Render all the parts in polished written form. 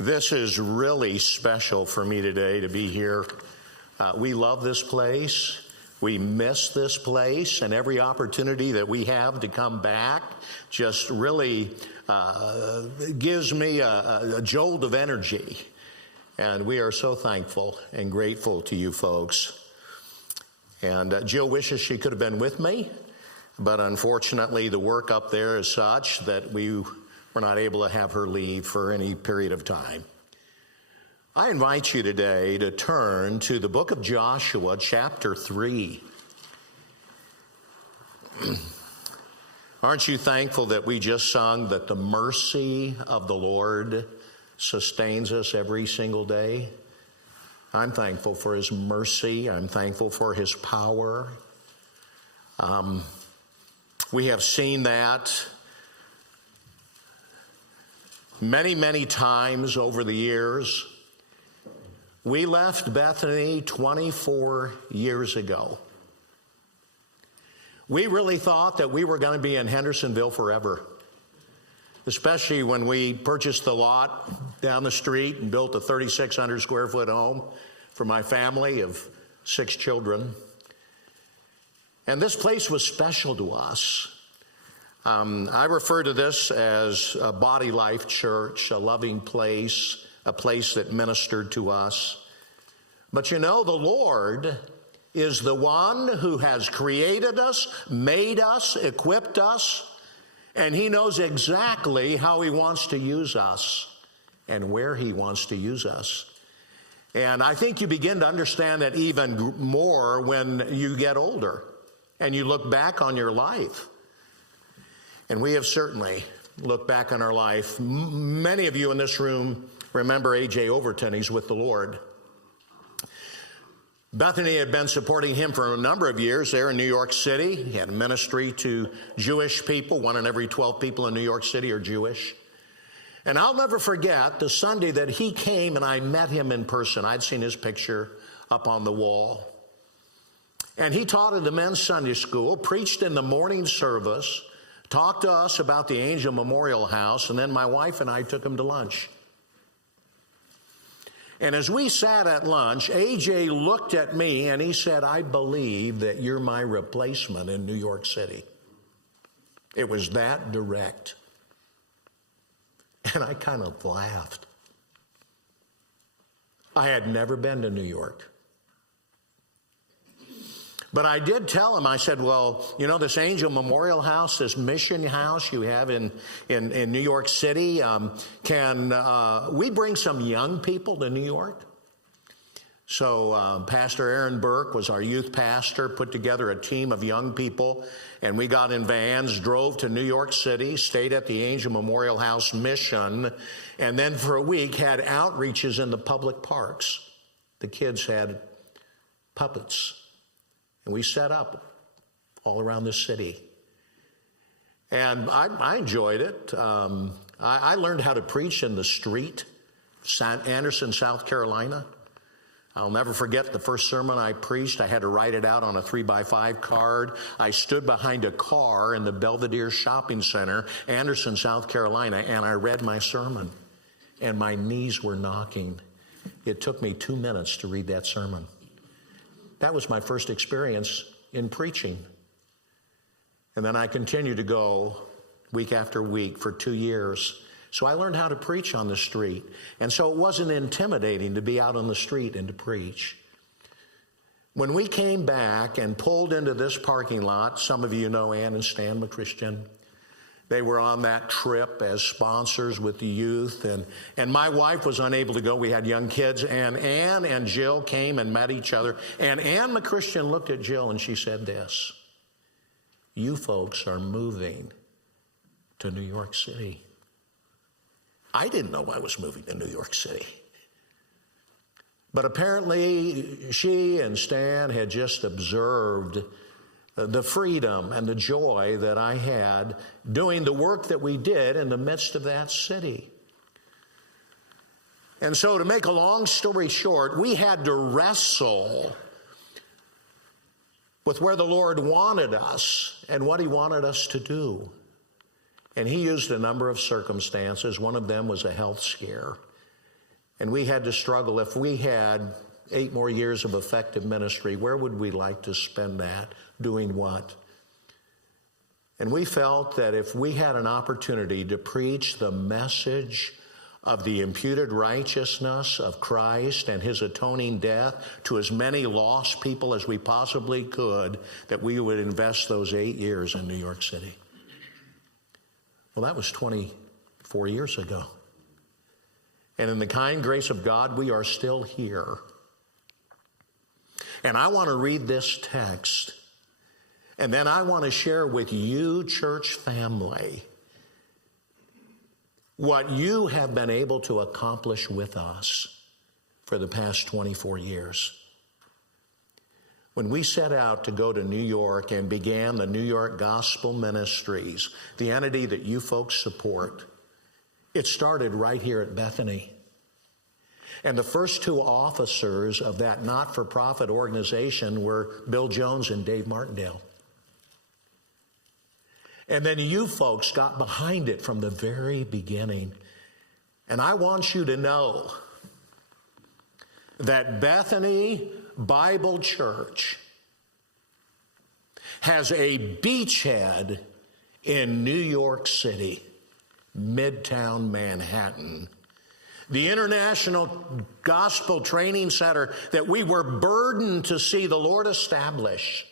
This is really special for me today to be here. We love this place. We miss this place, and every opportunity that we have to come back just really gives me a jolt of energy. And we are so thankful and grateful to you folks. And Jill wishes she could have been with me, but unfortunately the work up there is such that we were not able to have her leave for any period of time. I invite you today to turn to the book of Joshua, chapter 3. Aren't you thankful that we just sung that the mercy of the Lord sustains us every single day? I'm thankful for His mercy. I'm thankful for His power. We have seen that many, many times over the years. We left Bethany 24 years ago. We really thought that we were going to be in Hendersonville forever, especially when we purchased the lot down the street and built a 3,600 square foot home for my family of 6 children. And this place was special to us. I refer to this as a Body Life Church, a loving place, a place that ministered to us. But you know, the Lord is the one who has created us, made us, equipped us, and He knows exactly how He wants to use us and where He wants to use us. And I think you begin to understand that even more when you get older and you look back on your life. And we have certainly looked back on our life. Many of you in this room remember A.J. Overton. He's with the Lord. Bethany had been supporting him for a number of years there in New York City. He had a ministry to Jewish people. 1 in every 12 people in New York City are Jewish. And I'll never forget the Sunday that he came and I met him in person. I'd seen his picture up on the wall. And he taught at the men's Sunday school, preached in the morning service, talked to us about the Angel Memorial House, and then my wife and I took him to lunch. And as we sat at lunch, A.J. looked at me and he said, "I believe that you're my replacement in New York City." It was that direct. And I kind of laughed. I had never been to New York. But I did tell him, I said, well, you know, this Angel Memorial House, this mission house you have in New York City, can we bring some young people to New York? So Pastor Aaron Burke was our youth pastor, put together a team of young people, and we got in vans, drove to New York City, stayed at the Angel Memorial House mission, and then for a week had outreaches in the public parks. The kids had puppets. And we set up all around the city. And I enjoyed it. I learned how to preach in the street, Anderson, South Carolina. I'll never forget the first sermon I preached. I had to write it out on a 3x5 card. I stood behind a car in the Belvedere Shopping Center, Anderson, South Carolina, and I read my sermon. And my knees were knocking. It took me 2 minutes to read that sermon. That was my first experience in preaching. And then I continued to go week after week for 2 years. So I learned how to preach on the street. And so it wasn't intimidating to be out on the street and to preach. When we came back and pulled into this parking lot, some of you know Ann and Stan McChristian. They were on that trip as sponsors with the youth, and my wife was unable to go. We had young kids, and Ann and Jill came and met each other. And Ann McChristian looked at Jill and she said this, "You folks are moving to New York City." I didn't know I was moving to New York City. But apparently she and Stan had just observed the freedom and the joy that I had doing the work that we did in the midst of that city. And so to make a long story short, we had to wrestle with where the Lord wanted us and what He wanted us to do. And He used a number of circumstances. One of them was a health scare. and we had to struggle, if we had 8 more years of effective ministry, where would we like to spend that? Doing what? And we felt that if we had an opportunity to preach the message of the imputed righteousness of Christ and his atoning death to as many lost people as we possibly could, that we would invest those 8 years in New York City. Well, that was 24 years ago. And in the kind grace of God, we are still here. And I want to read this text, and then I want to share with you, church family, what you have been able to accomplish with us for the past 24 years. When we set out to go to New York and began the New York Gospel Ministries, the entity that you folks support, it started right here at Bethany. And the first 2 officers of that not-for-profit organization were Bill Jones and Dave Martindale. And then you folks got behind it from the very beginning. And I want you to know that Bethany Bible Church has a beachhead in New York City, Midtown Manhattan. The International Gospel Training Center that we were burdened to see the Lord establish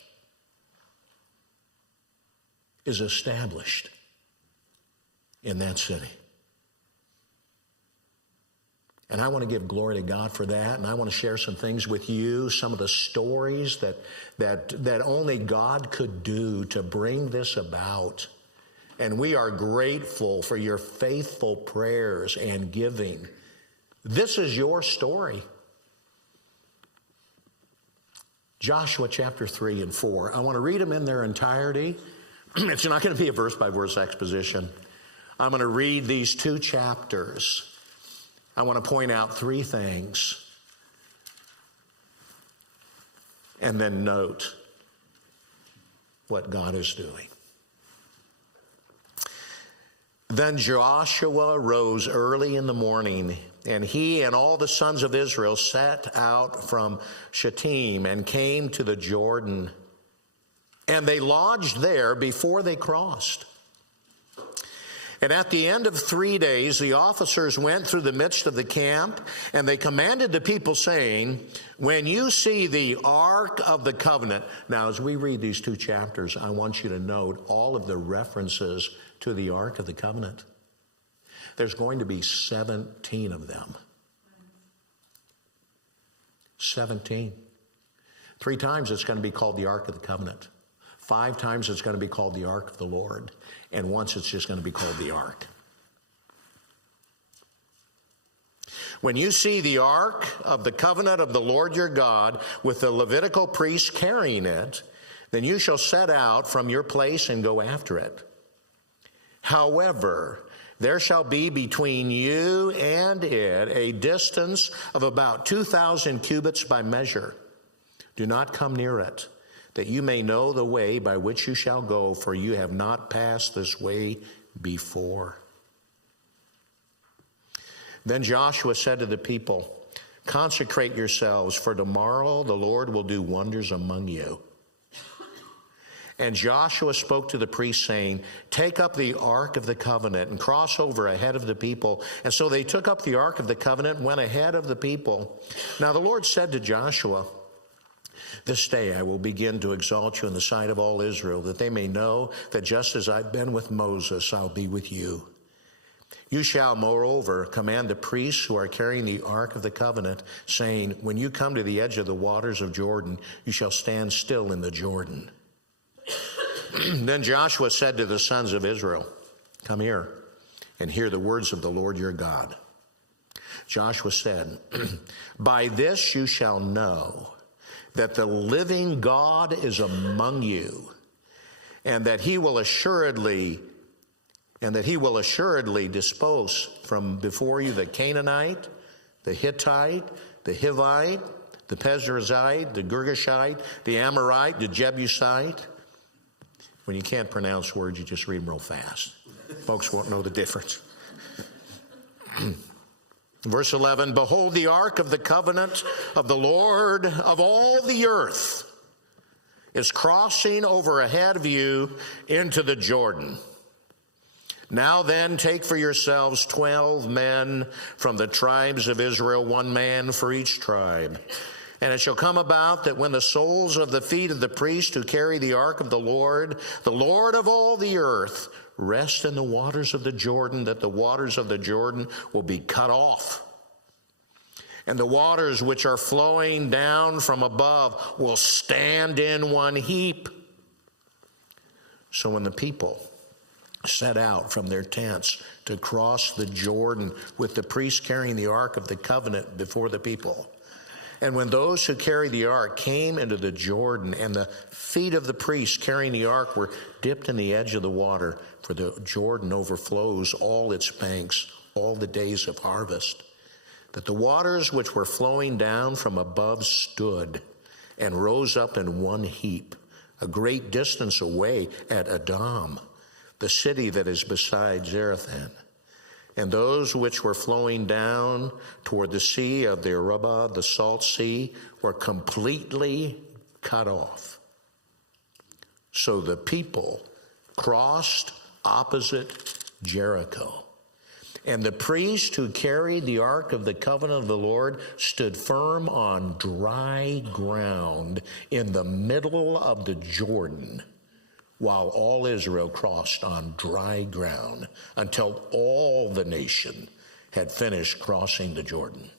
is established in that city. And I want to give glory to God for that, and I want to share some things with you, some of the stories that only God could do to bring this about. And we are grateful for your faithful prayers and giving. This is your story. Joshua chapter 3 and 4. I want to read them in their entirety. It's not going to be a verse-by-verse exposition. I'm going to read these 2 chapters. I want to point out 3 things and then note what God is doing. Then Joshua rose early in the morning, and he and all the sons of Israel set out from Shittim and came to the Jordan. And they lodged there before they crossed. And at the end of 3 days, the officers went through the midst of the camp, and they commanded the people, saying, when you see the Ark of the Covenant. Now, as we read these 2 chapters, I want you to note all of the references to the Ark of the Covenant. There's going to be 17 of them. 17. 3 times it's going to be called the Ark of the Covenant. 5 times it's going to be called the Ark of the Lord. And once it's just going to be called the Ark. When you see the Ark of the Covenant of the Lord your God with the Levitical priests carrying it, then you shall set out from your place and go after it. However, there shall be between you and it a distance of about 2,000 cubits by measure. Do not come near it, that you may know the way by which you shall go, for you have not passed this way before. Then Joshua said to the people, consecrate yourselves, for tomorrow the Lord will do wonders among you. And Joshua spoke to the priests, saying, take up the Ark of the Covenant and cross over ahead of the people. And so they took up the Ark of the Covenant and went ahead of the people. Now the Lord said to Joshua, this day I will begin to exalt you in the sight of all Israel, that they may know that just as I've been with Moses, I'll be with you. You shall, moreover, command the priests who are carrying the Ark of the Covenant, saying, when you come to the edge of the waters of Jordan, you shall stand still in the Jordan. Then Joshua said to the sons of Israel, come here and hear the words of the Lord your God. Joshua said, by this you shall know that the living God is among you, and that he will assuredly dispose from before you the Canaanite, the Hittite, the Hivite, the Perizzite, the Girgashite, the Amorite, the Jebusite. When you can't pronounce words, you just read them real fast. Folks won't know the difference. Verse 11, behold, the ark of the covenant of the Lord of all the earth is crossing over ahead of you into the Jordan. Now then, take for yourselves 12 men from the tribes of Israel, 1 man for each tribe. And it shall come about that when the soles of the feet of the priest who carry the ark of the Lord of all the earth, rest in the waters of the Jordan, that the waters of the Jordan will be cut off. And the waters which are flowing down from above will stand in one heap. So when the people set out from their tents to cross the Jordan with the priest carrying the ark of the covenant before the people, and when those who carried the ark came into the Jordan, and the feet of the priest carrying the ark were dipped in the edge of the water, for the Jordan overflows all its banks all the days of harvest, that the waters which were flowing down from above stood and rose up in one heap, a great distance away at Adam, the city that is beside Zarethan. And those which were flowing down toward the sea of the Arabah, the salt sea, were completely cut off. So the people crossed opposite Jericho. And the priest who carried the ark of the covenant of the Lord stood firm on dry ground in the middle of the Jordan, while all Israel crossed on dry ground until all the nation had finished crossing the Jordan.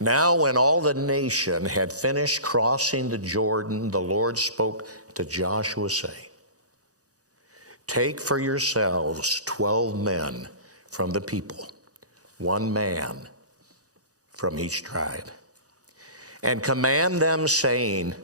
Now when all the nation had finished crossing the Jordan, the Lord spoke to Joshua, saying, take for yourselves 12 men from the people, 1 man from each tribe, and command them, saying,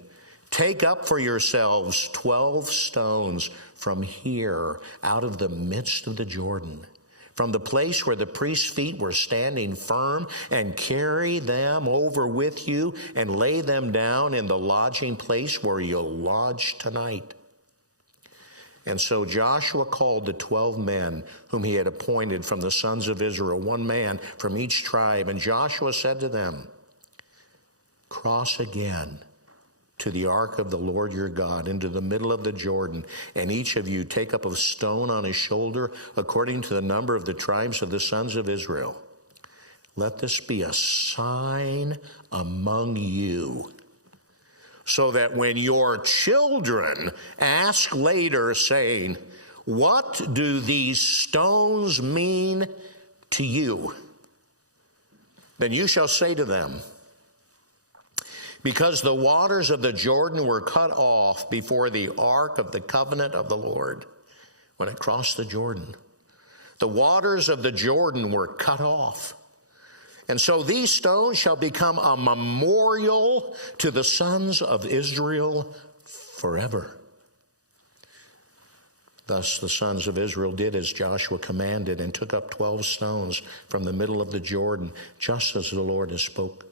take up for yourselves 12 stones from here out of the midst of the Jordan, from the place where the priest's feet were standing firm, and carry them over with you and lay them down in the lodging place where you'll lodge tonight. And so Joshua called the 12 men whom he had appointed from the sons of Israel, 1 man from each tribe. And Joshua said to them, cross again to the ark of the Lord your God into the middle of the Jordan, and each of you take up a stone on his shoulder according to the number of the tribes of the sons of Israel. Let this be a sign among you, so that when your children ask later, saying, what do these stones mean to you? Then you shall say to them, because the waters of the Jordan were cut off before the ark of the covenant of the Lord when it crossed the Jordan. The waters of the Jordan were cut off. And so these stones shall become a memorial to the sons of Israel forever. Thus the sons of Israel did as Joshua commanded, and took up 12 stones from the middle of the Jordan, just as the Lord had spoke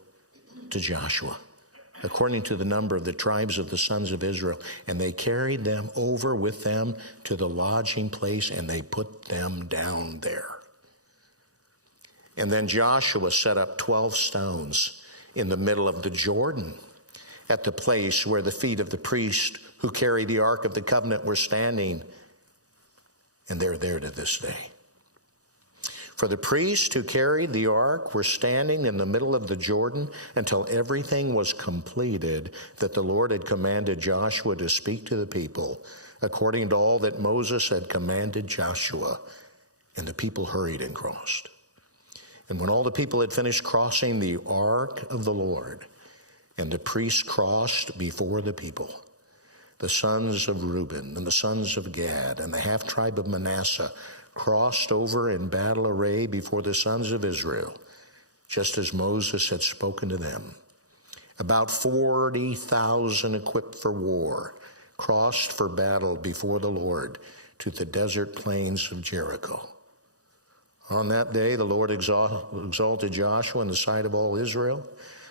to Joshua, according to the number of the tribes of the sons of Israel. And they carried them over with them to the lodging place, and they put them down there. And then Joshua set up 12 stones in the middle of the Jordan, at the place where the feet of the priest who carried the ark of the covenant were standing. And they're there to this day. For the priests who carried the ark were standing in the middle of the Jordan until everything was completed that the Lord had commanded Joshua to speak to the people, according to all that Moses had commanded Joshua. And the people hurried and crossed. And when all the people had finished crossing the ark of the Lord, and the priests crossed before the people, the sons of Reuben and the sons of Gad and the half-tribe of Manasseh crossed over in battle array before the sons of Israel, just as Moses had spoken to them. About 40,000 equipped for war crossed for battle before the Lord to the desert plains of Jericho. On that day, the Lord exalted Joshua in the sight of all Israel.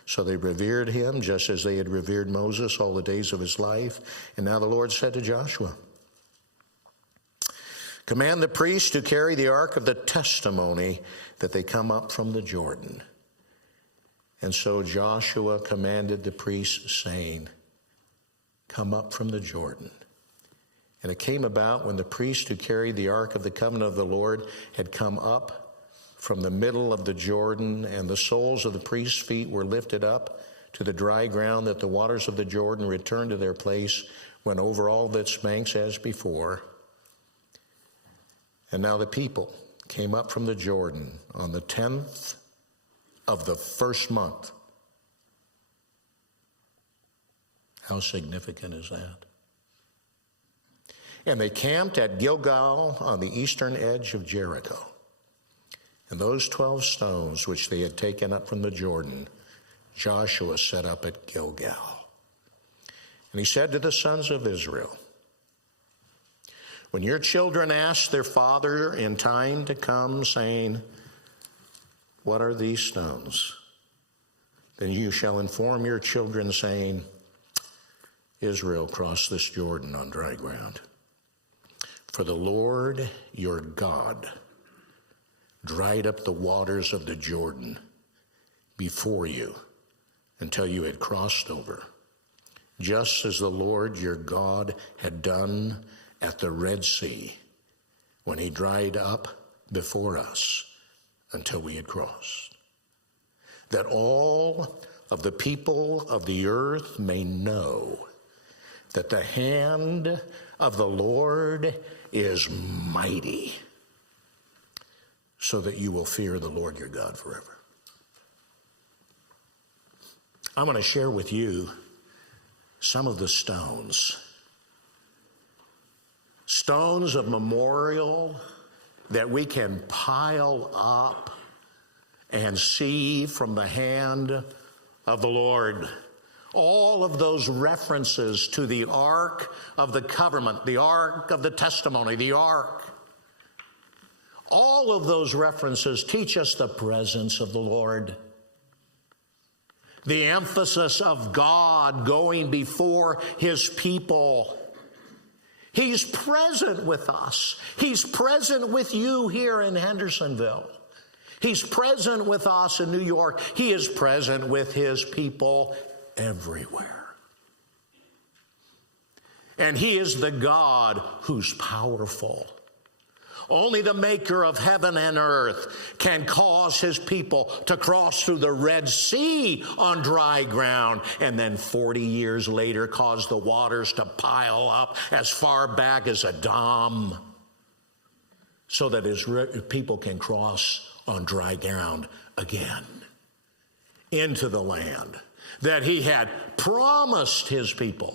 So they revered him just as they had revered Moses all the days of his life. And now the Lord said to Joshua, Command the priests to carry the ark of the testimony, that they come up from the Jordan. And so Joshua commanded the priests, saying, come up from the Jordan. And it came about, when the priests who carried the ark of the covenant of the Lord had come up from the middle of the Jordan, and the soles of the priests' feet were lifted up to the dry ground, that the waters of the Jordan returned to their place, went over all of its banks as before. And now the people came up from the Jordan on the 10th of the first month. How significant is that? And they camped at Gilgal on the eastern edge of Jericho. And those 12 stones which they had taken up from the Jordan, Joshua set up at Gilgal. And he said to the sons of Israel, when your children ask their father in time to come, saying, what are these stones? Then you shall inform your children, saying, Israel crossed this Jordan on dry ground. For the Lord your God dried up the waters of the Jordan before you until you had crossed over, just as the Lord your God had done at the Red Sea, when he dried up before us until we had crossed. That all of the people of the earth may know that the hand of the Lord is mighty, so that you will fear the Lord your God forever. I'm going to share with you some of the stones of memorial that we can pile up and see from the hand of the Lord. All of those references to the Ark of the Covenant, the Ark of the Testimony, the Ark. All of those references teach us the presence of the Lord. The emphasis of God going before his people. He's present with us. He's present with you here in Hendersonville. He's present with us in New York. He is present with his people everywhere. And he is the God who's powerful. Only the maker of heaven and earth can cause his people to cross through the Red Sea on dry ground, and then 40 years later cause the waters to pile up as far back as Adam, so that his people can cross on dry ground again into the land that he had promised his people.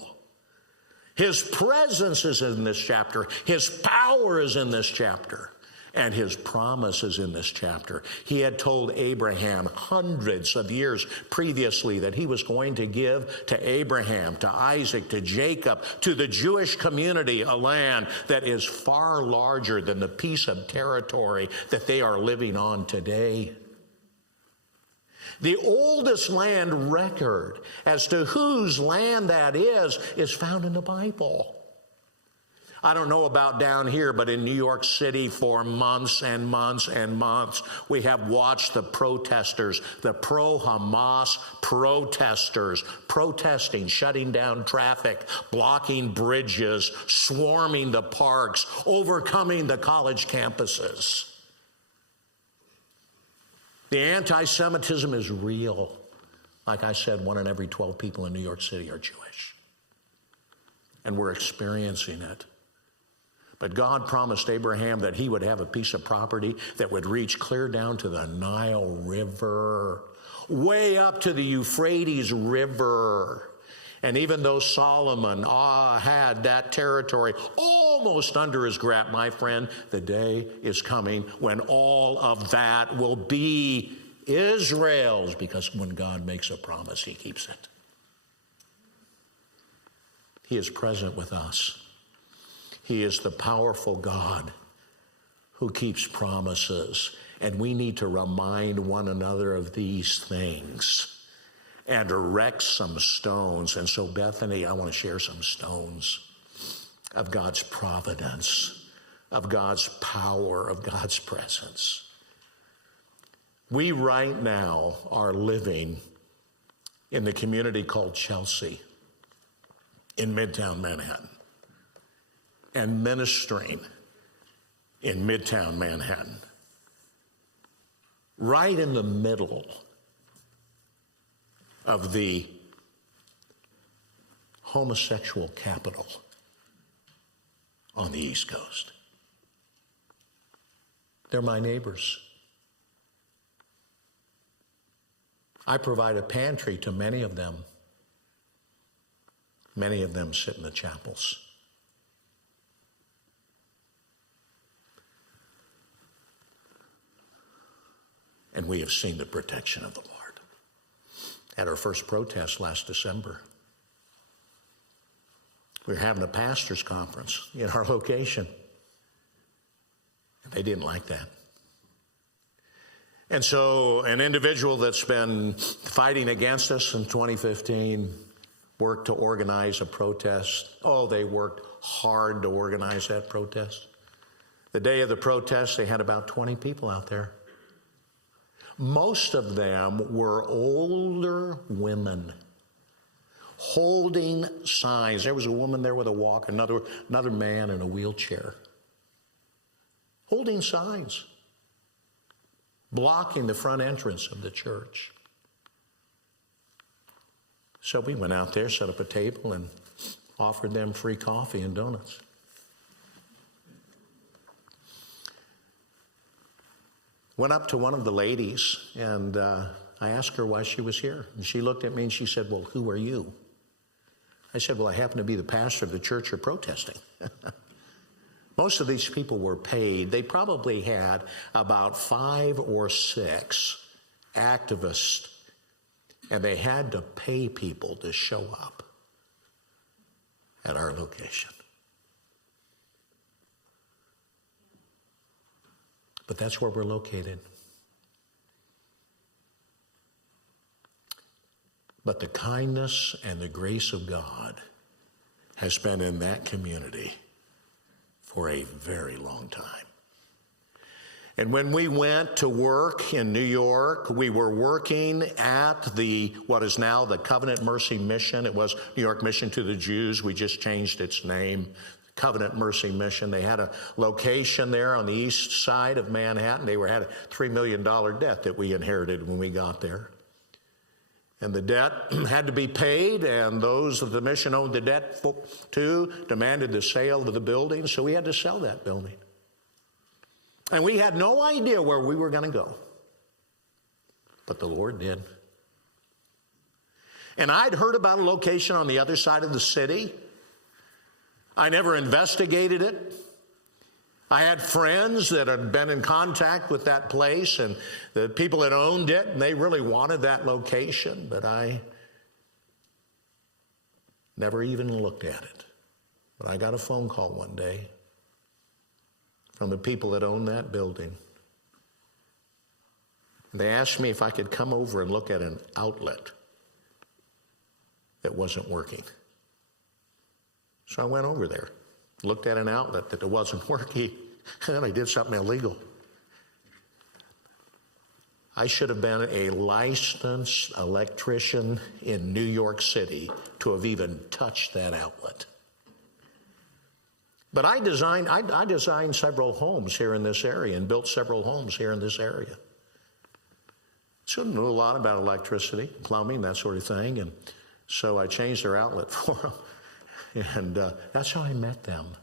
His presence is in this chapter. His power is in this chapter. And his promise is in this chapter. He had told Abraham hundreds of years previously that he was going to give to Abraham, to Isaac, to Jacob, to the Jewish community a land that is far larger than the piece of territory that they are living on today. The oldest land record as to whose land that is found in the Bible. I don't know about down here, but in New York City for months and months and months, we have watched the protesters, the pro-Hamas protesters, protesting, shutting down traffic, blocking bridges, swarming the parks, overcoming the college campuses. The anti-Semitism is real. Like I said, 1 in every 12 people in New York City are Jewish. And we're experiencing it. But God promised Abraham that he would have a piece of property that would reach clear down to the Nile River, way up to the Euphrates River. And even though Solomon had that territory almost under his grasp, my friend, the day is coming when all of that will be Israel's, because when God makes a promise, he keeps it. He is present with us. He is the powerful God who keeps promises. And we need to remind one another of these things and erect some stones. And so, Bethany, I want to share some stones of God's providence, of God's power, of God's presence. We right now are living in the community called Chelsea in Midtown Manhattan and ministering in Midtown Manhattan, right in the middle of the homosexual capital on the East Coast. They're my neighbors. I provide a pantry to many of them. Many of them sit in the chapels. And we have seen the protection of the Lord. At our first protest last December, we were having a pastor's conference in our location. And they didn't like that. And so an individual that's been fighting against us in 2015 worked to organize a protest. Oh, they worked hard to organize that protest. The day of the protest, they had about 20 people out there. Most of them were older women holding signs. There was a woman there with a walker, another man in a wheelchair, holding signs, blocking the front entrance of the church. So we went out there, set up a table, and offered them free coffee and donuts. Went up to one of the ladies, and I asked her why she was here. And she looked at me and she said, "Well, who are you?" I said, "Well, I happen to be the pastor of the church you're protesting." Most of these people were paid. They probably had about 5 or 6 activists, and they had to pay people to show up at our location. But that's where we're located. But the kindness and the grace of God has been in that community for a very long time. And when we went to work in New York, we were working at what is now the Covenant Mercy Mission. It was New York Mission to the Jews. We just changed its name. Covenant Mercy Mission. They had a location there on the east side of Manhattan. They had a $3 million debt that we inherited when we got there. And the debt had to be paid, and those that the mission owed the debt to demanded the sale of the building, so we had to sell that building. And we had no idea where we were going to go. But the Lord did. And I'd heard about a location on the other side of the city. I never investigated it. I had friends that had been in contact with that place and the people that owned it, and they really wanted that location, but I never even looked at it. But I got a phone call one day from the people that owned that building. And they asked me if I could come over and look at an outlet that wasn't working. So I went over there, looked at an outlet that wasn't working, and then I did something illegal. I should have been a licensed electrician in New York City to have even touched that outlet. But I designed several homes here in this area and built several homes here in this area. So I knew a lot about electricity, plumbing, that sort of thing, and so I changed their outlet for them. And that's how I met them.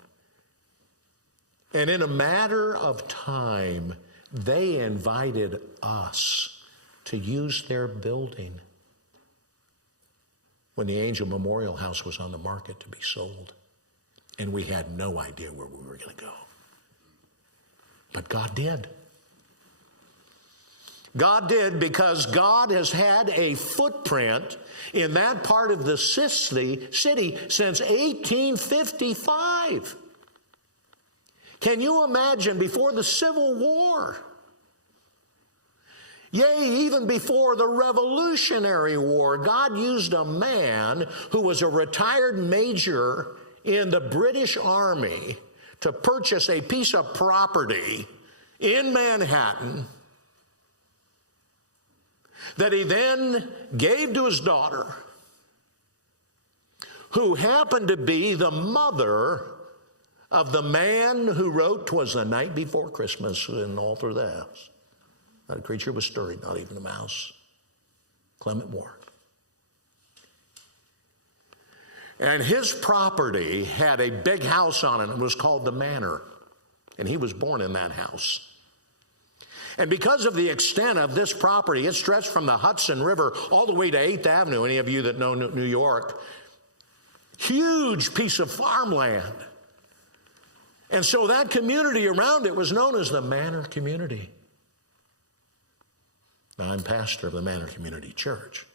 And in a matter of time, they invited us to use their building when the Angel Memorial House was on the market to be sold. And we had no idea where we were going to go. But God did. God did, because God has had a footprint in that part of the city since 1855. Can you imagine, before the Civil War? Yea, even before the Revolutionary War, God used a man who was a retired major in the British Army to purchase a piece of property in Manhattan that he then gave to his daughter, who happened to be the mother of the man who wrote "'Twas the Night Before Christmas" and all through the house. Not a creature was stirring, not even a mouse. Clement Moore. And his property had a big house on it. It was called the Manor. And he was born in that house. And because of the extent of this property, it stretched from the Hudson River all the way to 8th Avenue. Any of you that know New York, huge piece of farmland. And so that community around it was known as the Manor Community. Now, I'm pastor of the Manor Community Church.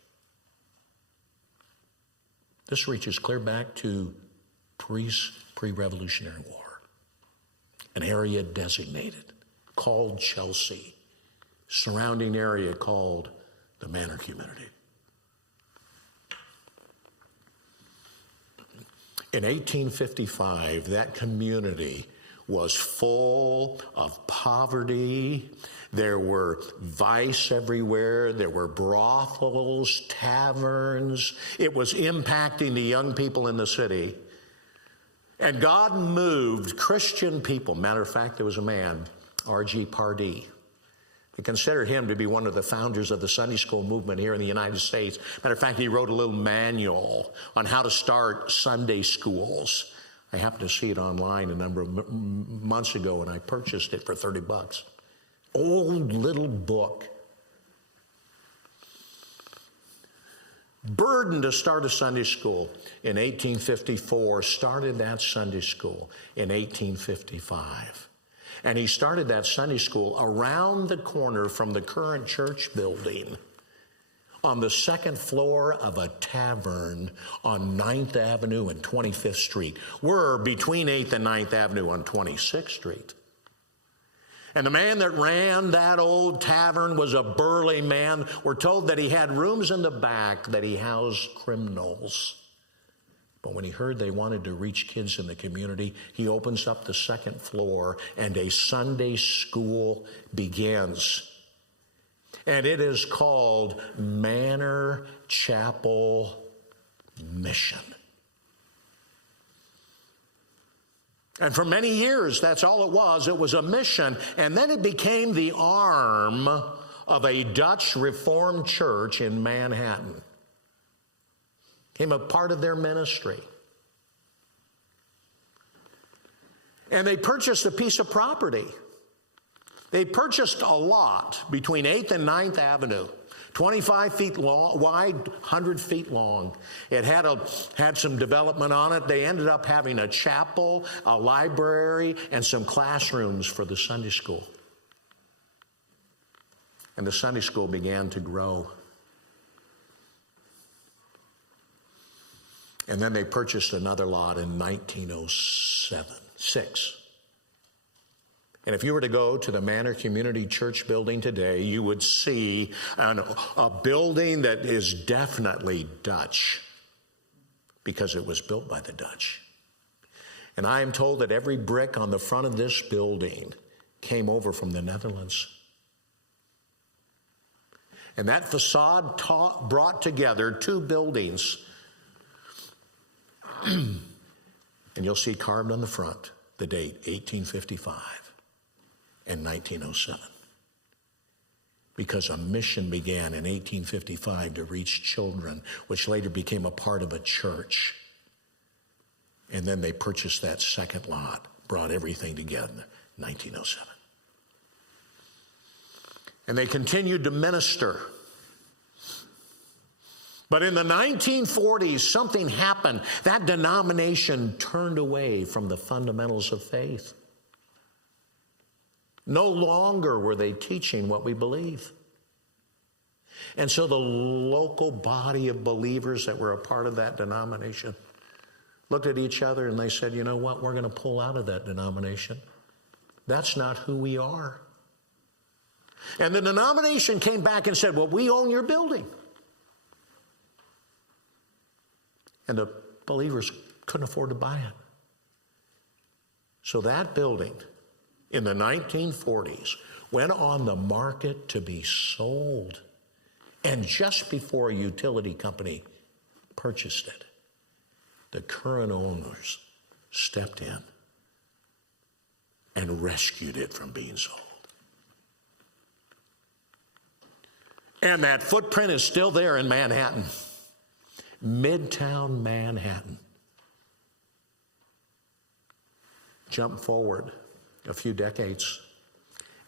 This reaches clear back to pre-Revolutionary War. An area designated, called Chelsea. Surrounding area called the Manor Community. In 1855, that community was full of poverty. There were vice everywhere. There were brothels, taverns. It was impacting the young people in the city. And God moved Christian people. Matter of fact, there was a man, R.G. Pardee. They considered him to be one of the founders of the Sunday school movement here in the United States. Matter of fact, he wrote a little manual on how to start Sunday schools. I happened to see it online a number of months ago, and I purchased it for $30. Old little book. Burden to start a Sunday school in 1854, started that Sunday school in 1855. And he started that Sunday school around the corner from the current church building on the second floor of a tavern on 9th Avenue and 25th Street. We're between 8th and 9th Avenue on 26th Street. And the man that ran that old tavern was a burly man. We're told that he had rooms in the back that he housed criminals. But when he heard they wanted to reach kids in the community, he opens up the second floor and a Sunday school begins. And it is called Manor Chapel Mission. And for many years, that's all it was. It was a mission. And then it became the arm of a Dutch Reformed church in Manhattan. Became a part of their ministry. And they purchased a piece of property. They purchased a lot between 8th and 9th Avenue, 25 feet long, wide, 100 feet long. It had some development on it. They ended up having a chapel, a library, and some classrooms for the Sunday school. And the Sunday school began to grow. And then they purchased another lot in 1906. And if you were to go to the Manor Community Church building today, you would see a building that is definitely Dutch because it was built by the Dutch. And I am told that every brick on the front of this building came over from the Netherlands. And that facade brought together two buildings. And you'll see carved on the front the date 1855 and 1907. Because a mission began in 1855 to reach children, which later became a part of a church. And then they purchased that second lot, brought everything together in 1907. And they continued to minister. But in the 1940s, something happened. That denomination turned away from the fundamentals of faith. No longer were they teaching what we believe. And so the local body of believers that were a part of that denomination looked at each other and they said, you know what, we're going to pull out of that denomination. That's not who we are. And the denomination came back and said, well, we own your building. And the believers couldn't afford to buy it. So that building in the 1940s went on the market to be sold. And just before a utility company purchased it, the current owners stepped in and rescued it from being sold. And that footprint is still there in Manhattan, Midtown Manhattan. Jump forward a few decades,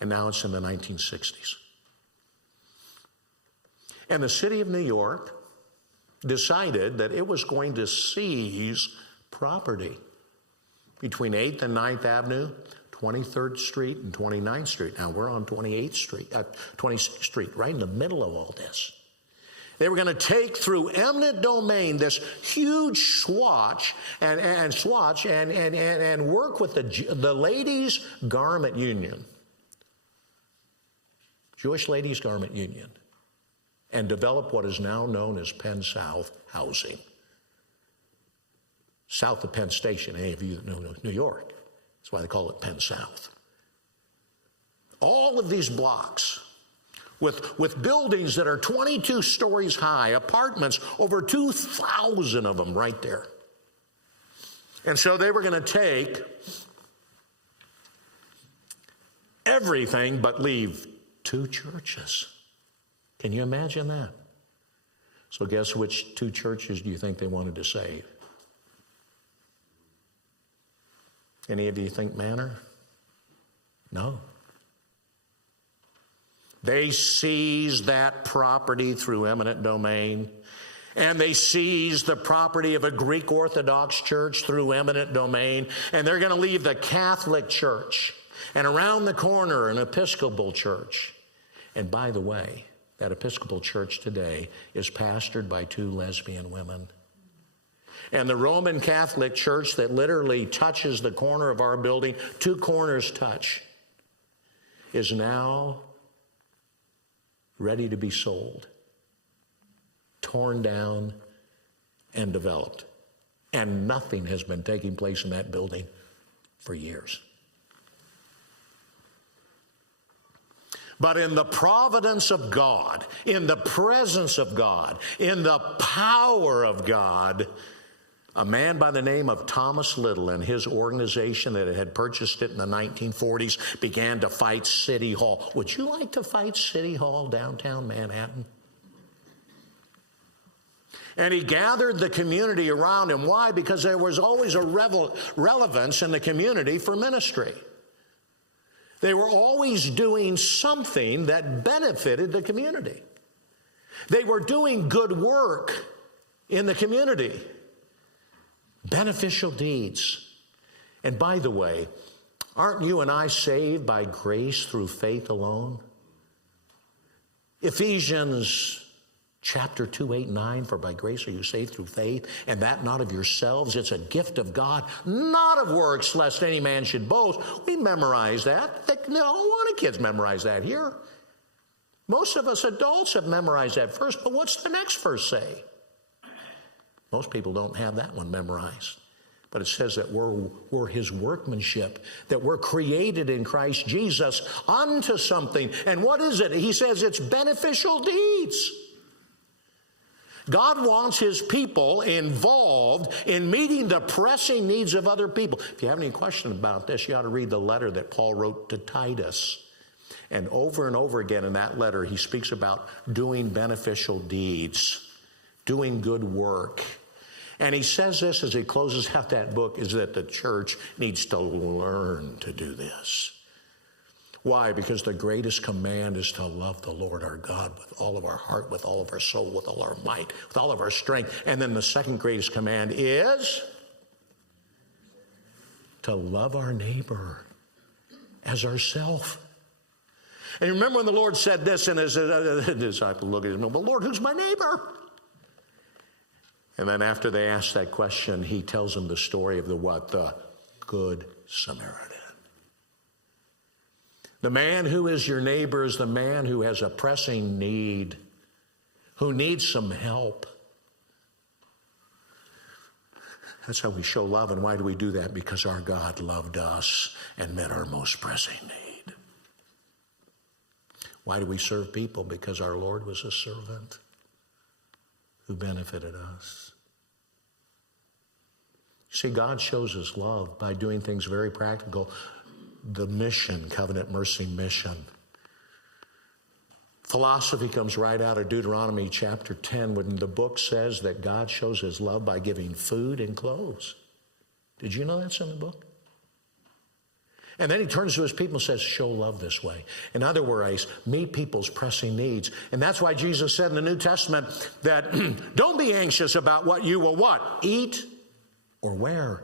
and now it's in the 1960s. And the city of New York decided that it was going to seize property between 8th and 9th Avenue, 23rd Street and 29th Street. Now we're on 26th Street, right in the middle of all this. They were going to take through eminent domain this huge swatch and work with the Ladies' Garment Union, Jewish Ladies' Garment Union, and develop what is now known as Penn South housing. South of Penn Station, any of you that know New York. That's why they call it Penn South. All of these blocks with buildings that are 22 stories high, apartments, over 2,000 of them right there. And so they were going to take everything but leave 2 churches. Can you imagine that? So guess which 2 churches do you think they wanted to save? Any of you think Manor? No. They seized that property through eminent domain, and they seized the property of a Greek Orthodox church through eminent domain, and they're going to leave the Catholic Church, and around the corner an Episcopal church. And by the way, that Episcopal church today is pastored by 2 lesbian women. And the Roman Catholic Church that literally touches the corner of our building, 2 corners touch, is now ready to be sold, torn down, and developed. And nothing has been taking place in that building for years. But in the providence of God, in the presence of God, in the power of God, a man by the name of Thomas Little and his organization that had purchased it in the 1940s began to fight City Hall. Would you like to fight City Hall downtown Manhattan? And he gathered the community around him. Why? Because there was always a relevance in the community for ministry. They were always doing something that benefited the community. They were doing good work in the community. Beneficial deeds. And by the way, aren't you and I saved by grace through faith alone? Ephesians chapter 2, 8, 9, for by grace are you saved through faith, and that not of yourselves, it's a gift of God, not of works, lest any man should boast. We memorize that. A lot of kids memorize that here. Most of us adults have memorized that verse, but what's the next verse say? Most people don't have that one memorized. But it says that we're his workmanship, that we're created in Christ Jesus unto something. And what is it? He says it's beneficial deeds. God wants his people involved in meeting the pressing needs of other people. If you have any question about this, you ought to read the letter that Paul wrote to Titus. And over again in that letter, he speaks about doing beneficial deeds, doing good work. And he says this as he closes out that book, is that the church needs to learn to do this. Why? Because the greatest command is to love the Lord our God with all of our heart, with all of our soul, with all our might, with all of our strength. And then the second greatest command is to love our neighbor as ourself. And remember when the Lord said this, and his disciples look at him, well, Lord, who's my neighbor? And then after they ask that question, he tells them the story of the Good Samaritan. The man who is your neighbor is the man who has a pressing need, who needs some help. That's how we show love. And why do we do that? Because our God loved us and met our most pressing need. Why do we serve people? Because our Lord was a servant who benefited us. See, God shows his love by doing things very practical. The mission, covenant mercy mission. Philosophy comes right out of Deuteronomy chapter 10 when the book says that God shows his love by giving food and clothes. Did you know that's in the book? And then he turns to his people and says, show love this way. In other words, meet people's pressing needs. And that's why Jesus said in the New Testament that don't be anxious about what you will what? Eat or wear.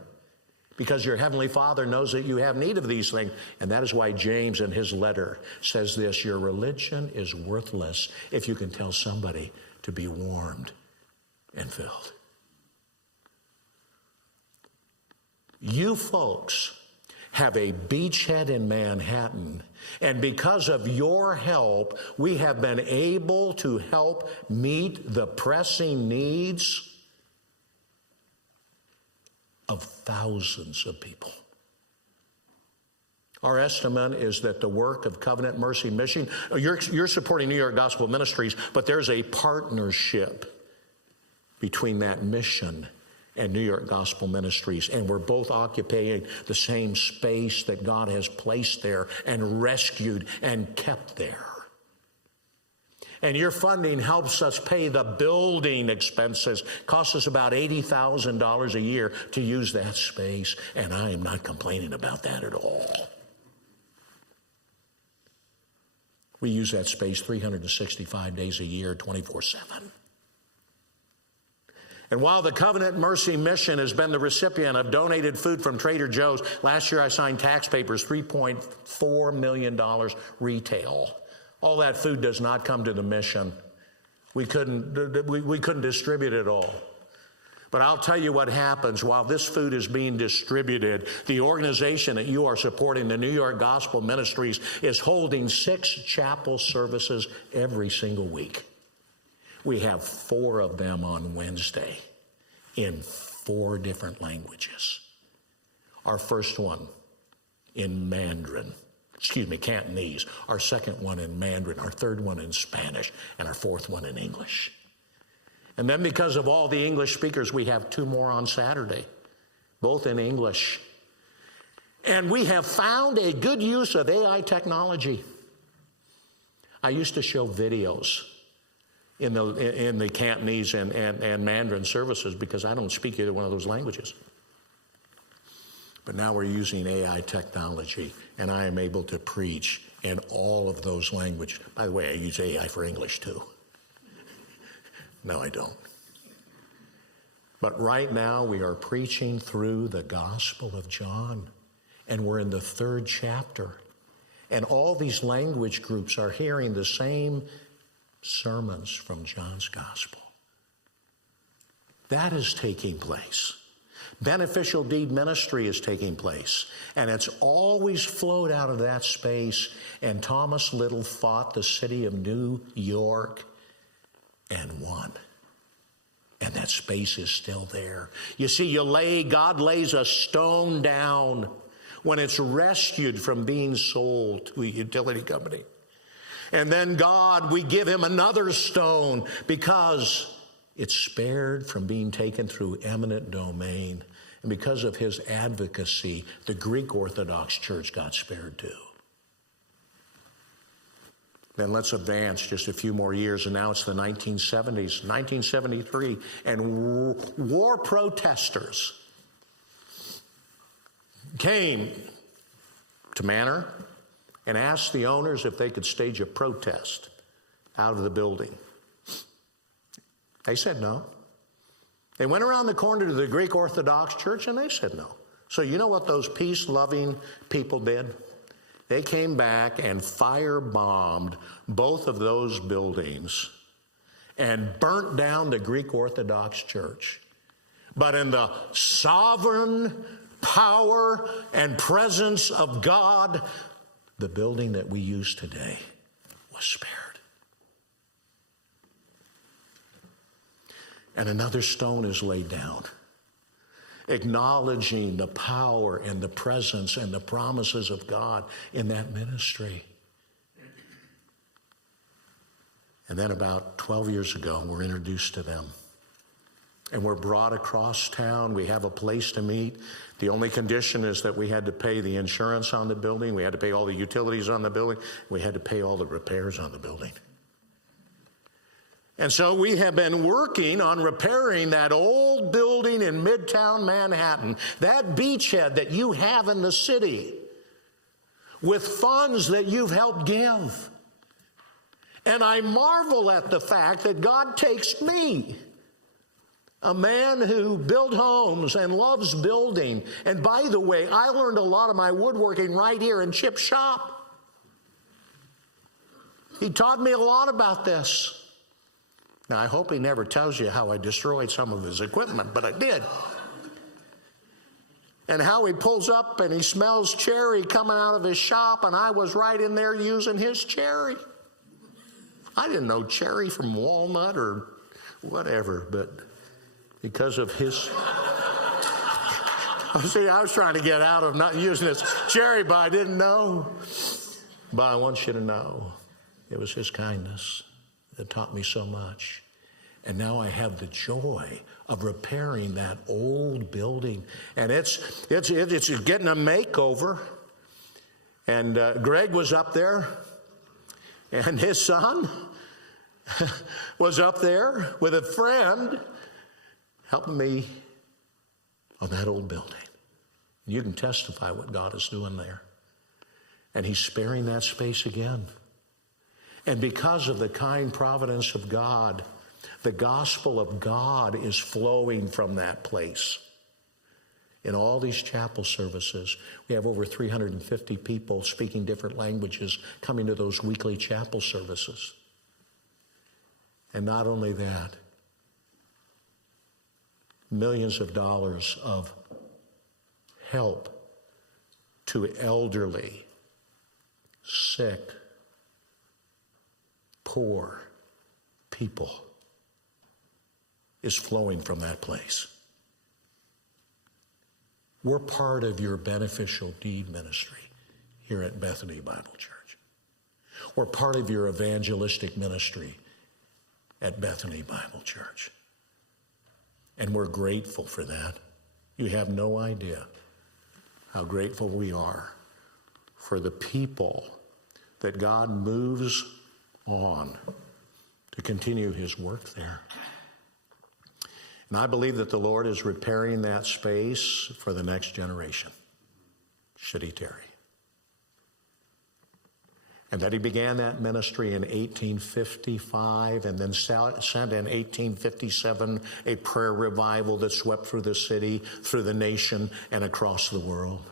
Because your heavenly Father knows that you have need of these things. And that is why James in his letter says this, your religion is worthless if you can tell somebody to be warmed and filled. You folks have a beachhead in Manhattan, and because of your help, we have been able to help meet the pressing needs of thousands of people. Our estimate is that the work of Covenant Mercy Mission, you're supporting New York Gospel Ministries, but there's a partnership between that mission and New York Gospel Ministries, and we're both occupying the same space that God has placed there and rescued and kept there. And your funding helps us pay the building expenses. Costs us about $80,000 a year to use that space, and I am not complaining about that at all. We use that space 365 days a year, 24/7. And while the Covenant Mercy Mission has been the recipient of donated food from Trader Joe's, last year I signed tax papers, $3.4 million retail. All that food does not come to the mission. We couldn't distribute it all. But I'll tell you what happens while this food is being distributed. The organization that you are supporting, the New York Gospel Ministries, is holding 6 chapel services every single week. We have 4 of them on Wednesday in 4 different languages. Our first one in Cantonese. Our second one in Mandarin. Our third one in Spanish. And our fourth one in English. And then because of all the English speakers, we have 2 more on Saturday, both in English. And we have found a good use of AI technology. I used to show videos in the Cantonese and Mandarin services because I don't speak either one of those languages. But now we're using AI technology, and I am able to preach in all of those languages. By the way, I use AI for English too. No, I don't. But right now we are preaching through the Gospel of John, and we're in the 3rd chapter. And all these language groups are hearing the same sermons from John's Gospel. That is taking place. Beneficial deed ministry is taking place, and it's always flowed out of that space. And Thomas Little fought the city of New York and won. And that space is still there. You see, God lays a stone down when it's rescued from being sold to a utility company. And then we give him another stone because it's spared from being taken through eminent domain. And because of his advocacy, the Greek Orthodox Church got spared too. Then let's advance just a few more years, and now it's the 1970s, 1973, and war protesters came to Manor and asked the owners if they could stage a protest out of the building. They said no. They went around the corner to the Greek Orthodox Church, and they said no. So you know what those peace-loving people did? They came back and firebombed both of those buildings and burnt down the Greek Orthodox Church. But in the sovereign power and presence of God, the building that we use today was spared. And another stone is laid down. acknowledging the power and the presence and the promises of God in that ministry. And then about 12 years ago, we're introduced to them. And we're brought across town. We have a place to meet. The only condition is that we had to pay the insurance on the building. We had to pay all the utilities on the building. We had to pay all the repairs on the building. And so we have been working on repairing that old building in Midtown Manhattan, that beachhead that you have in the city, with funds that you've helped give. And I marvel at the fact that God takes me, a man who built homes and loves building. And by the way, I learned a lot of my woodworking right here in Chip's shop. He taught me a lot about this. Now, I hope he never tells you how I destroyed some of his equipment, but I did. And how he pulls up and he smells cherry coming out of his shop, and I was right in there using his cherry. I didn't know cherry from walnut or whatever, but because of his... See, I was trying to get out of not using his cherry, but I didn't know. But I want you to know, it was his kindness that taught me so much. And now I have the joy of repairing that old building. And it's getting a makeover. And Greg was up there, and his son was up there with a friend helping me on that old building. And you can testify what God is doing there. And he's sparing that space again. And because of the kind providence of God, the gospel of God is flowing from that place. In all these chapel services, we have over 350 people speaking different languages coming to those weekly chapel services. And not only that, millions of dollars of help to elderly, sick, poor people is flowing from that place. We're part of your beneficial deed ministry here at Bethany Bible Church. We're part of your evangelistic ministry at Bethany Bible Church. And we're grateful for that. You have no idea how grateful we are for the people that God moves on to continue his work there. And I believe that the Lord is repairing that space for the next generation, should he tarry. And that he began that ministry in 1855 and then sent in 1857 a prayer revival that swept through the city, through the nation, and across the world.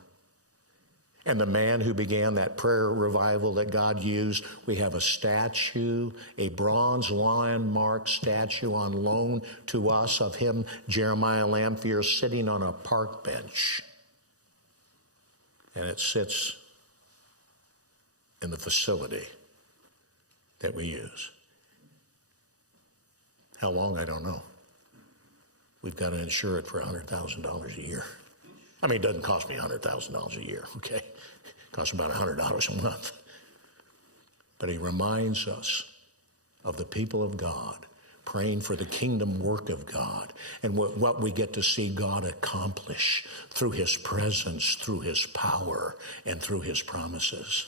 And the man who began that prayer revival that God used, we have a statue, a bronze lion-marked statue on loan to us of him, Jeremiah Lamphere, sitting on a park bench. And it sits in the facility that we use. How long, I don't know. We've got to insure it for $100,000 a year. I mean, it doesn't cost me $100,000 a year, okay? It costs about $100 a month. But he reminds us of the people of God, praying for the kingdom work of God and what we get to see God accomplish through his presence, through his power, and through his promises.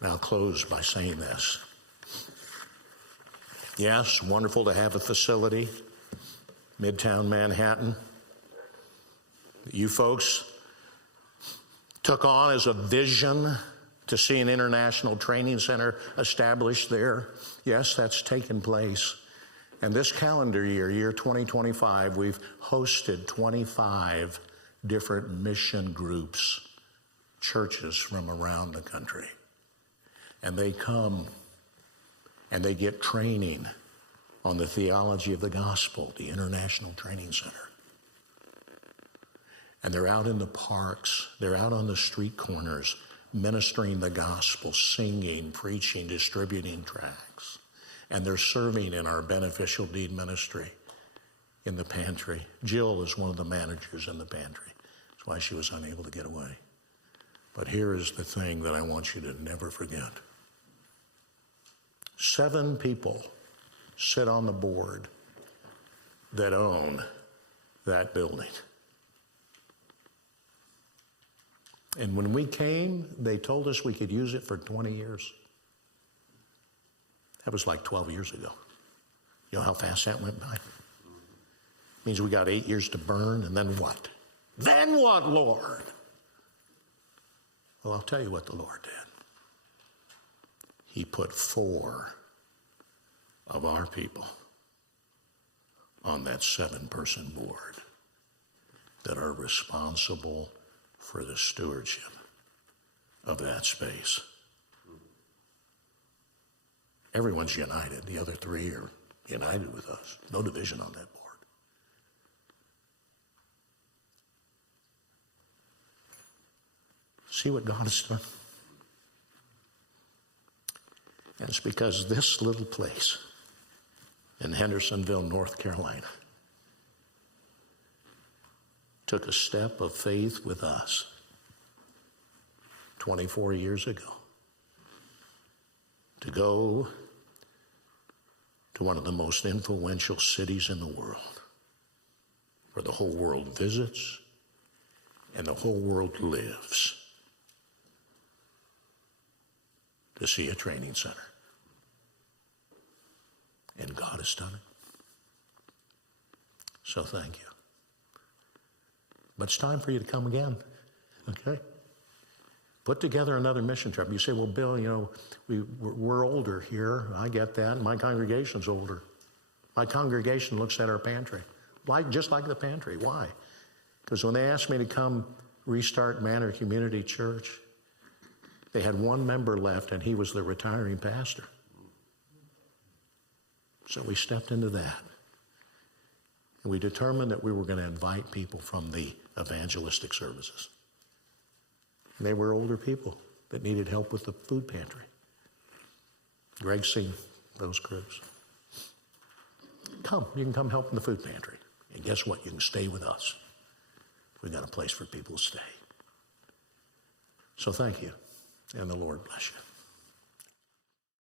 And I'll close by saying this. Yes, wonderful to have a facility, Midtown Manhattan. You folks took on as a vision to see an international training center established there. Yes, that's taken place. And this calendar year, year 2025, we've hosted 25 different mission groups, churches from around the country. And they come and they get training on the theology of the gospel, the International Training Center. And they're out in the parks, they're out on the street corners, ministering the gospel, singing, preaching, distributing tracts. And they're serving in our beneficial deed ministry in the pantry. Jill is one of the managers in the pantry. That's why she was unable to get away. But here is the thing that I want you to never forget. 7 people sit on the board that own that building. And when we came, they told us we could use it for 20 years. That was like 12 years ago. You know how fast that went by? Means we got 8 years to burn, and then what? Then what, Lord? Well, I'll tell you what the Lord did. He put 4 of our people on that 7-person board that are responsible for the stewardship of that space. Everyone's united. The other 3 are united with us. No division on that board. See what God has done? And it's because this little place in Hendersonville, North Carolina, took a step of faith with us 24 years ago to go to one of the most influential cities in the world, where the whole world visits and the whole world lives, to see a training center. And God has done it. So thank you. But it's time for you to come again, okay? Put together another mission trip. You say, well, Bill, you know, we're older here. I get that. My congregation's older. My congregation looks at our pantry, just like the pantry. Why? Because when they asked me to come restart Manor Community Church, they had 1 member left, and he was the retiring pastor. So we stepped into that. And we determined that we were going to invite people from the evangelistic services. And they were older people that needed help with the food pantry. Greg's seen those groups. You can come help in the food pantry. And guess what? You can stay with us. We've got a place for people to stay. So thank you, and the Lord bless you.